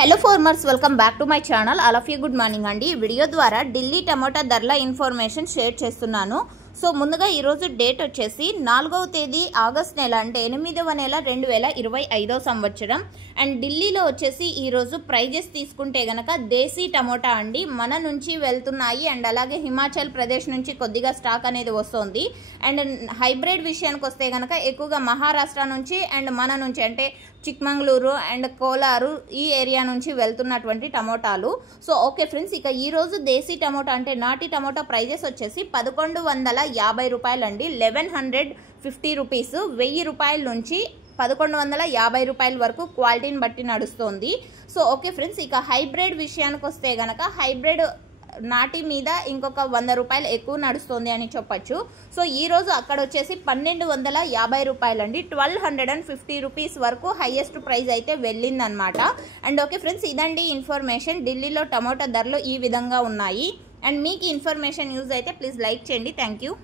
Hello farmers, welcome back to my channel. All of you good morning అండి. ఈ video ద్వారా Delhi tomato ధరల information share చేస్తున్నాను. So ముందుగా ఈరోజు డేట్ వచ్చేసి 4వ తేదీ ఆగస్ట్ నెల, అంటే 8వ నెల 2025 సంవత్సరం. అండ్ ఢిల్లీలో వచ్చేసి ఈరోజు ప్రైజెస్ తీసుకుంటే గనక దేశీ టమోటా అండి మన నుంచి వెళ్తున్నాయి. అండ్ అలాగే హిమాచల్ ప్రదేశ్ నుంచి కొద్దిగా స్టాక్ అనేది వస్తుంది. అండ్ హైబ్రిడ్ విషయానికి వస్తే గనక ఎక్కువగా మహారాష్ట్ర నుంచి అండ్ మన నుంచి అంటే చిక్మంగళూరు అండ్ కోలారు ఈ ఏరియా నుంచి వెళ్తున్నటువంటి టమోటాలు. సో ఓకే ఫ్రెండ్స్, ఇక ఈరోజు దేశీ టమోటా అంటే నాటి టమోటా ప్రైజెస్ వచ్చేసి 1150 రూపాయలు అండి. 1150 రూపీస్, 1000 రూపాయల నుంచి 1150 రూపాయల వరకు క్వాలిటీని బట్టి నడుస్తుంది. సో ఓకే ఫ్రెండ్స్, ఇక హైబ్రిడ్ విషయానికి వస్తే గనక హైబ్రిడ్ నాటి మీద ఇంకొక 100 రూపాయలు ఎక్కువ నడుస్తుంది అని చెప్పచ్చు. సో ఈరోజు అక్కడ వచ్చేసి 1250 రూపాయలు అండి. 1250 రూపీస్ వరకు హైయెస్ట్ ప్రైస్ అయితే వెళ్ళిందనమాట. అండ్ ఓకే ఫ్రెండ్స్, ఇదండి ఇన్ఫర్మేషన్. ఢిల్లీలో టమోటా ధరలు ఈ విధంగా ఉన్నాయి. అండ్ మీకు ఇన్ఫర్మేషన్ యూజ్ అయితే ప్లీజ్ లైక్ చేయండి. Thank you.